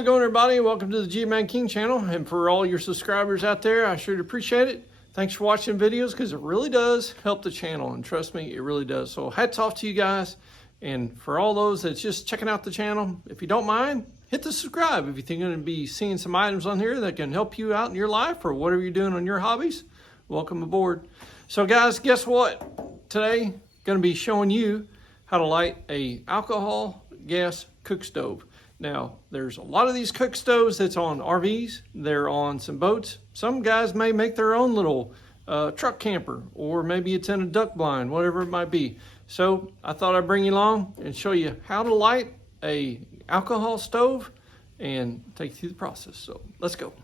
How's it going, everybody? Welcome to the G-Man King channel. And for all your subscribers out there, I sure appreciate it. Thanks for watching videos because it really does help the channel. And trust me, it really does. So hats off to you guys. And for all those that's just checking out the channel, if you don't mind, hit the subscribe. If you think you're going to be seeing some items on here that can help you out in your life or whatever you're doing on your hobbies, welcome aboard. So guys, guess what? Today, going to be showing you how to light a alcohol gas cook stove. Now, there's a lot of these cook stoves that's on RVs. They're on some boats. Some guys may make their own little truck camper, or maybe it's in a duck blind, whatever it might be. So I thought I'd bring you along and show you how to light a alcohol stove and take you through the process. So let's go.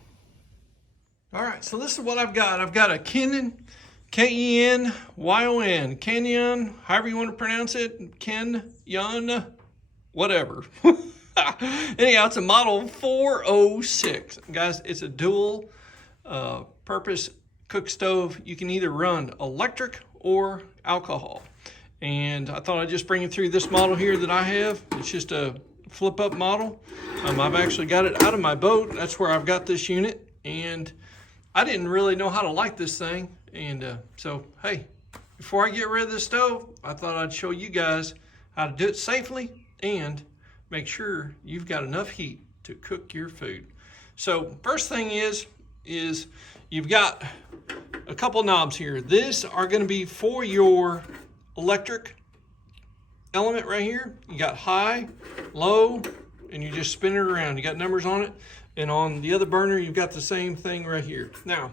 All right, so this is what I've got. I've got a Kenyon, K-E-N-Y-O-N, Kenyon, however you want to pronounce it, Kenyon, whatever. Anyhow, it's a model 406. Guys, it's a dual purpose cook stove. You can either run electric or alcohol. And I thought I'd just bring you through this model here that I have. It's just a flip up model. I've actually got it out of my boat. That's where I've got this unit. And I didn't really know how to light this thing. And so, hey, before I get rid of this stove, I thought I'd show you guys how to do it safely and make sure you've got enough heat to cook your food. So first thing is you've got a couple knobs here. These are going to be for your electric element right here. You got high, low, and you just spin it around. You got numbers on it. And on the other burner, you've got the same thing right here. Now,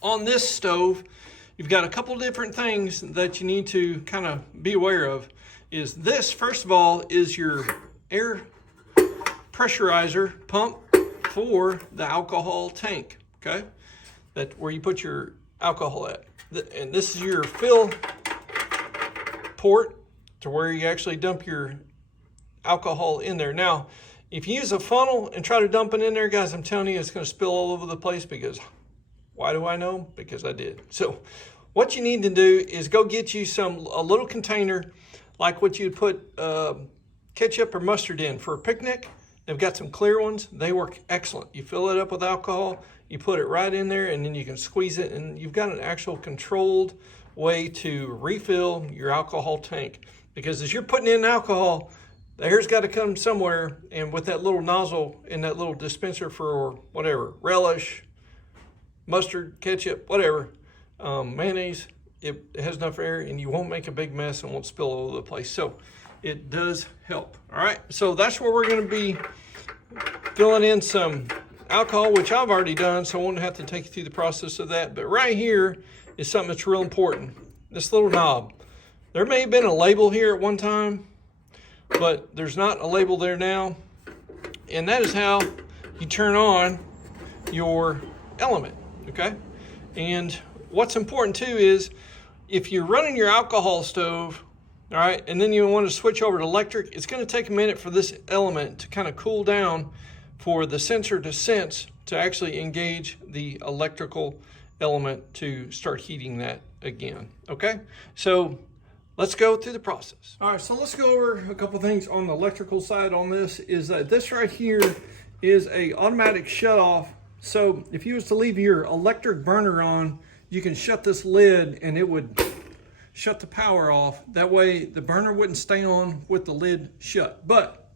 on this stove, you've got a couple different things that you need to kind of be aware of. Is this, first of all, is your air pressurizer pump for the alcohol tank, okay? That's where you put your alcohol at. And this is your fill port to where you actually dump your alcohol in there. Now, if you use a funnel and try to dump it in there, guys, I'm telling you, it's gonna spill all over the place because, why do I know? Because I did. So what you need to do is go get you a little container like what you'd put ketchup or mustard in for a picnic. They've got some clear ones. They work excellent. You fill it up with alcohol, you put it right in there, and then you can squeeze it, and you've got an actual controlled way to refill your alcohol tank. Because as you're putting in alcohol, the air's got to come somewhere, and with that little nozzle in that little dispenser for whatever, relish, mustard, ketchup, whatever, mayonnaise, it has enough air and you won't make a big mess and won't spill all over the place. So it does help. All right, so that's where we're going to be filling in some alcohol, which I've already done, so I won't have to take you through the process of that. But right here is something that's real important. This little knob. There may have been a label here at one time, but there's not a label there now. And that is how you turn on your element, okay? And what's important too is if you're running your alcohol stove, all right, and then you want to switch over to electric, it's going to take a minute for this element to kind of cool down for the sensor to sense to actually engage the electrical element to start heating that again, okay? So let's go through the process. All right, so let's go over a couple things on the electrical side on this. Is that this right here is a automatic shut off. So if you was to leave your electric burner on, you can shut this lid and it would shut the power off. That way the burner wouldn't stay on with the lid shut. But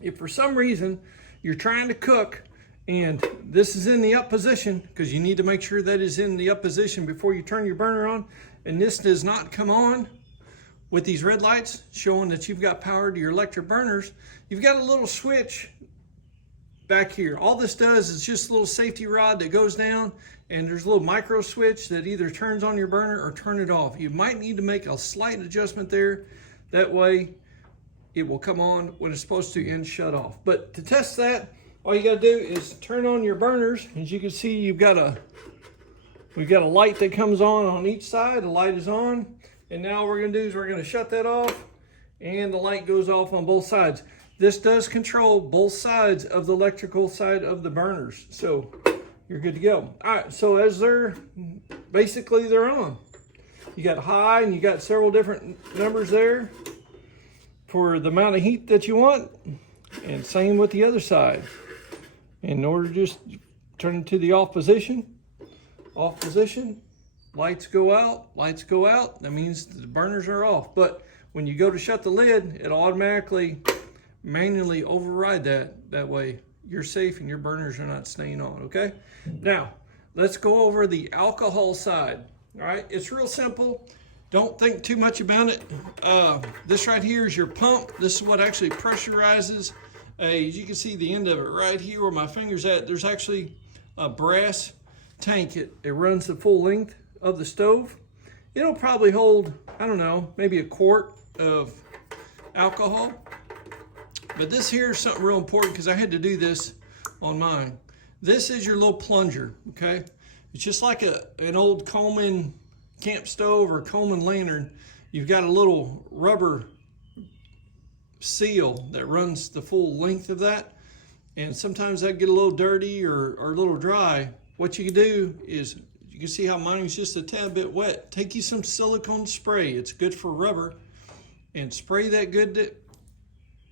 if for some reason you're trying to cook and this is in the up position, because you need to make sure that is in the up position before you turn your burner on, and this does not come on with these red lights showing that you've got power to your electric burners, you've got a little switch back here. All this does is just a little safety rod that goes down, and there's a little micro switch that either turns on your burner or turn it off. You might need to make a slight adjustment there. That way it will come on when it's supposed to and shut off. But to test that, all you gotta do is turn on your burners. As you can see, we've got a light that comes on each side. The light is on. And now what we're gonna do is we're gonna shut that off, and the light goes off on both sides. This does control both sides of the electrical side of the burners. So you're good to go. All right, so as they're on. You got high and you got several different numbers there for the amount of heat that you want. And same with the other side. In order to just turn it to the off position, lights go out, that means the burners are off. But when you go to shut the lid, it'll automatically manually override that. That way you're safe and your burners are not staying on, okay? Now, let's go over the alcohol side, all right? It's real simple. Don't think too much about it. This right here is your pump. This is what actually pressurizes. As you can see the end of it right here where my finger's at, there's actually a brass tank. It runs the full length of the stove. It'll probably hold, I don't know, maybe a quart of alcohol. But this here is something real important because I had to do this on mine. This is your little plunger, okay? It's just like an old Coleman camp stove or Coleman lantern. You've got a little rubber seal that runs the full length of that. And sometimes that get a little dirty or a little dry. What you can do is, you can see how mine is just a tad bit wet. Take you some silicone spray. It's good for rubber. And spray that good,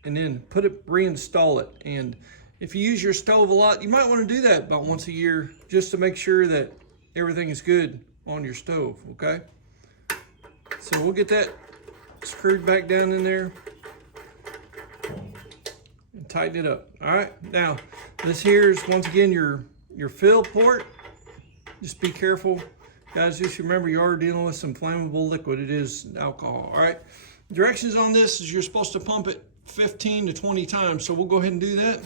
and then reinstall it. And if you use your stove a lot, you might want to do that about once a year just to make sure that everything is good on your stove, okay? So we'll get that screwed back down in there and tighten it up. All right, now this here is once again your fill port. Just be careful, guys. Just remember you are dealing with some flammable liquid. It is alcohol. All right, directions on this is you're supposed to pump it 15 to 20 times, so we'll go ahead and do that.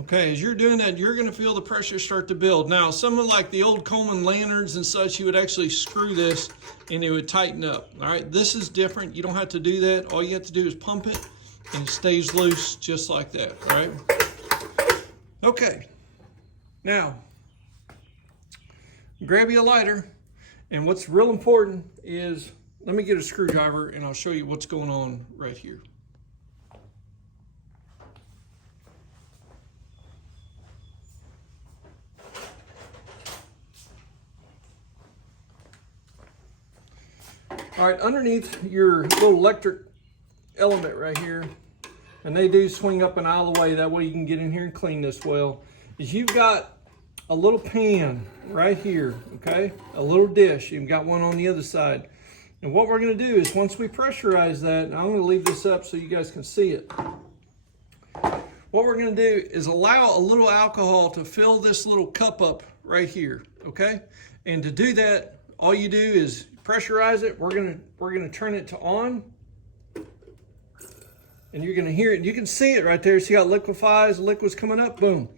Okay, as you're doing that, you're going to feel the pressure start to build. Now, some of like the old Coleman lanterns and such, you would actually screw this and it would tighten up. All right, this is different. You don't have to do that. All you have to do is pump it and it stays loose just like that. All right. Okay, now grab you a lighter, and what's real important is, let me get a screwdriver and I'll show you what's going on right here. All right, underneath your little electric element right here, and they do swing up and out of the way, that way you can get in here and clean this well, is you've got a little pan right here, okay? A little dish, you've got one on the other side. And what we're gonna do is once we pressurize that, and I'm gonna leave this up so you guys can see it. What we're gonna do is allow a little alcohol to fill this little cup up right here, okay? And to do that, all you do is pressurize it. We're gonna turn it to on, and you're gonna hear it. You can see it right there. See how it liquefies? The liquid's coming up. Boom.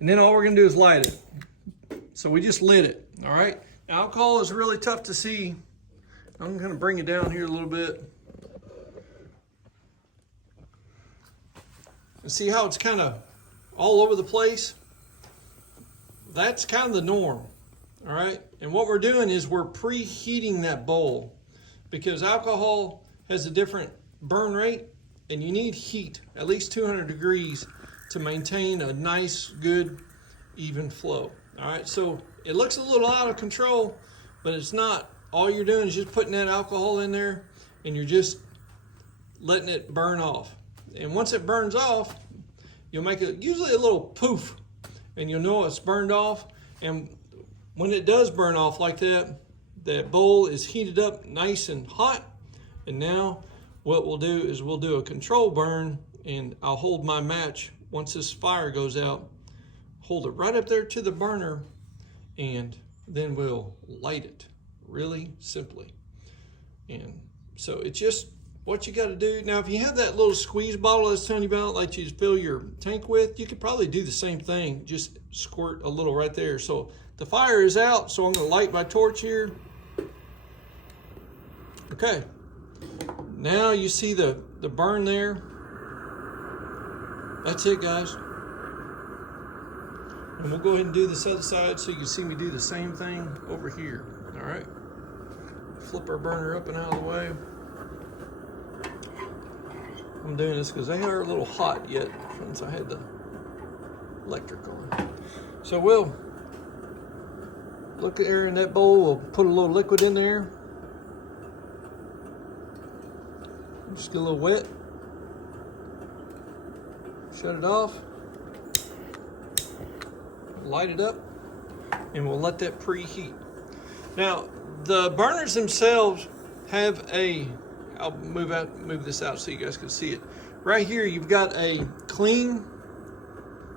And then all we're gonna do is light it. So we just lit it. All right. Now, alcohol is really tough to see. I'm gonna bring it down here a little bit, and see how it's kind of all over the place. That's kind of the norm. All right, and what we're doing is we're preheating that bowl, because alcohol has a different burn rate and you need heat, at least 200 degrees, to maintain a nice, good, even flow. All right, so it looks a little out of control, but it's not. All you're doing is just putting that alcohol in there and you're just letting it burn off. And once it burns off, you'll make usually a little poof, and you'll know it's burned off. And when it does burn off like that, that bowl is heated up nice and hot. And now what we'll do is we'll do a control burn, and I'll hold my match once this fire goes out, hold it right up there to the burner, and then we'll light it really simply. And so it's just what you got to do. Now, if you have that little squeeze bottle I was telling you about, like you fill your tank with, you could probably do the same thing, just squirt a little right there. So the fire is out, so I'm gonna light my torch here. Okay, now you see the burn there. That's it, guys. And we'll go ahead and do this other side so you can see me do the same thing over here. All right, flip our burner up and out of the way. I'm doing this because they are a little hot yet since I had the electric on. So we'll look there in that bowl. We'll put a little liquid in there. Just get a little wet. Shut it off. Light it up, and we'll let that preheat. Now, the burners themselves have a, I'll move this out so you guys can see it. Right here, you've got a clean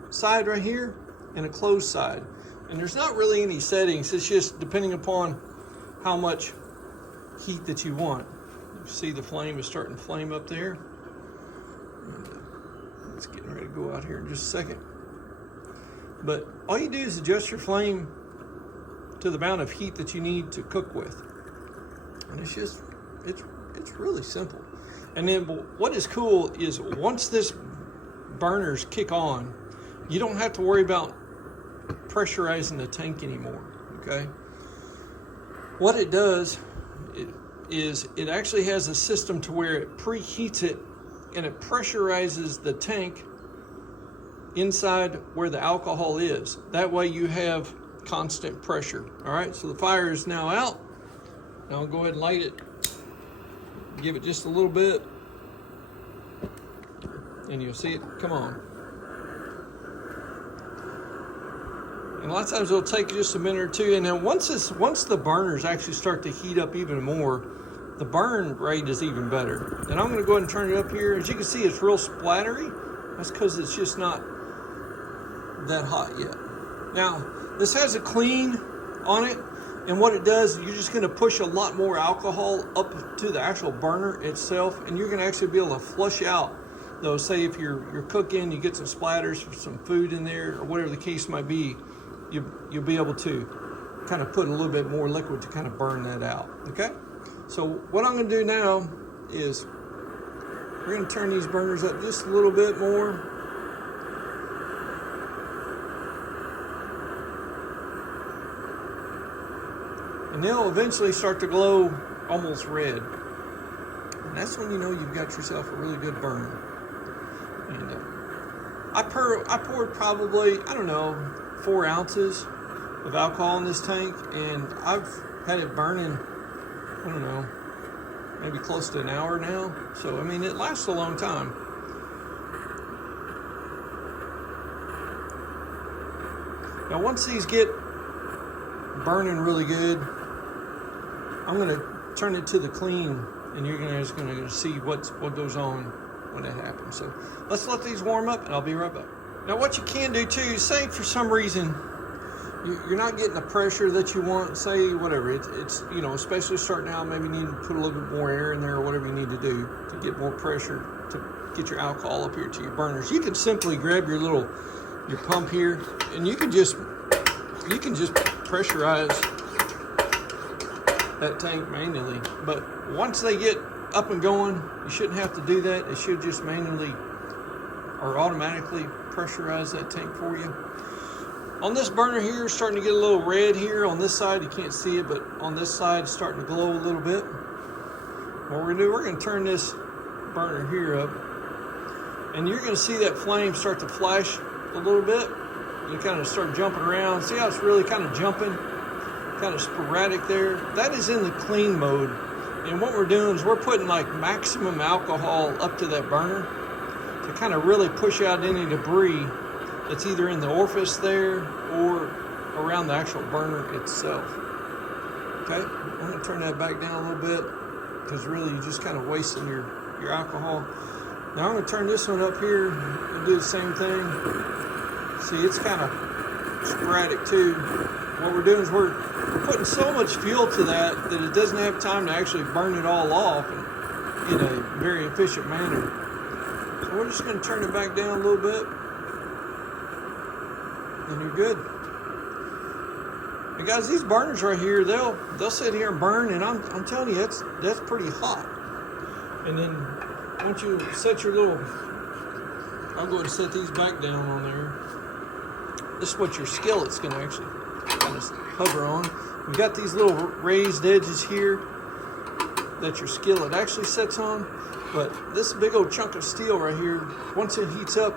side right here and a closed side. And there's not really any settings. It's just depending upon how much heat that you want. You see the flame is starting to flame up there. And it's getting ready to go out here in just a second. But all you do is adjust your flame to the amount of heat that you need to cook with. And it's really simple. And then what is cool is once this burners kick on, you don't have to worry about pressurizing the tank anymore, okay? What it does is it actually has a system to where it preheats it and it pressurizes the tank inside where the alcohol is. That way you have constant pressure. All right, so the fire is now out. Now I'll go ahead and light it. Give it just a little bit, and you'll see it come on. And a lot of times it'll take just a minute or two, and then once the burners actually start to heat up even more, the burn rate is even better. And I'm going to go ahead and turn it up here. As you can see, it's real splattery. That's because it's just not that hot yet. Now, this has a clean on it, and what it does, you're just going to push a lot more alcohol up to the actual burner itself, and you're going to actually be able to flush out those. Say if you're cooking, you get some splatters for some food in there, or whatever the case might be, you'll be able to kind of put a little bit more liquid to kind of burn that out. Okay, so what I'm going to do now is we're going to turn these burners up just a little bit more. And they'll eventually start to glow almost red. And that's when you know you've got yourself a really good burn. And I poured probably, I don't know, 4 ounces of alcohol in this tank. And I've had it burning, I don't know, maybe close to an hour now. So, I mean, it lasts a long time. Now, once these get burning really good, I'm going to turn it to the clean, and you're just going to see what goes on when that happens. So let's let these warm up, and I'll be right back. Now, what you can do too, say for some reason you're not getting the pressure that you want, say whatever, it's you know, especially starting out, maybe you need to put a little bit more air in there or whatever you need to do to get more pressure to get your alcohol up here to your burners. You can simply grab your pump here, and you can just pressurize that tank manually. But once they get up and going, you shouldn't have to do that. It should just manually or automatically pressurize that tank for you. On this burner here, it's starting to get a little red here. On this side, you can't see it, but on this side, it's starting to glow a little bit. What we're gonna do, we're gonna turn this burner here up, and you're gonna see that flame start to flash a little bit. You kind of start jumping around. See how it's really kind of jumping? Kind of sporadic there. That is in the clean mode. And what we're doing is we're putting like maximum alcohol up to that burner to kind of really push out any debris that's either in the orifice there or around the actual burner itself. Okay, I'm going to turn that back down a little bit because really you're just kind of wasting your alcohol. Now I'm going to turn this one up here and do the same thing. See, it's kind of sporadic too. What we're doing is we're putting so much fuel to that it doesn't have time to actually burn it all off in a very efficient manner. So we're just going to turn it back down a little bit, and you're good. And guys, these burners right here, they'll sit here and burn, and I'm telling you, that's pretty hot. And then once you set your little, I'll go ahead and set these back down on there. This is what your skillet's going to actually kind of hover on. We've got these little raised edges here that your skillet actually sets on, but this big old chunk of steel right here, once it heats up,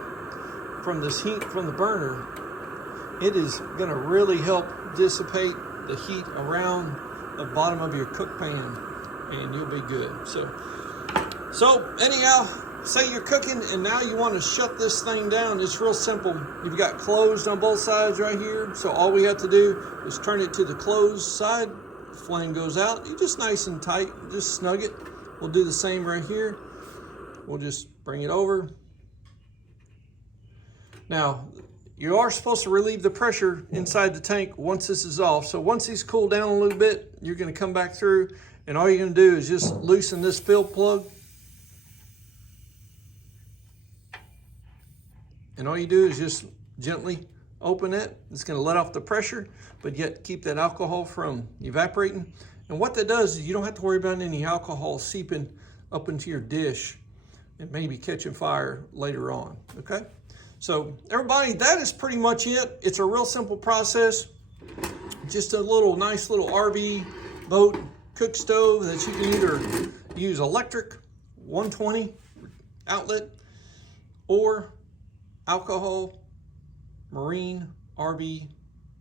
from this heat from the burner, it is gonna really help dissipate the heat around the bottom of your cook pan, and you'll be good. So anyhow, say you're cooking and now you want to shut this thing down. It's real simple. You've got closed on both sides right here. So all we have to do is turn it to the closed side. Flame goes out. You just nice and tight, just snug it. We'll do the same right here. We'll just bring it over. Now, you are supposed to relieve the pressure inside the tank once this is off. So once these cool down a little bit, you're gonna come back through, and all you're gonna do is just loosen this fill plug. And all you do is just gently open it. It's gonna let off the pressure, but yet keep that alcohol from evaporating. And what that does is you don't have to worry about any alcohol seeping up into your dish and maybe catching fire later on, okay? So everybody, that is pretty much it. It's a real simple process. Just a nice little RV boat cook stove that you can either use electric 120 outlet or alcohol marine RV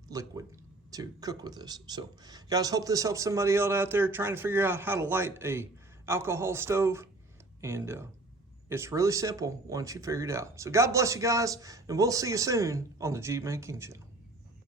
liquid to cook with this. So guys, hope this helps somebody else out there trying to figure out how to light a alcohol stove. And it's really simple once you figure it out. So God bless you guys, and we'll see you soon on the Jeep Man King Show.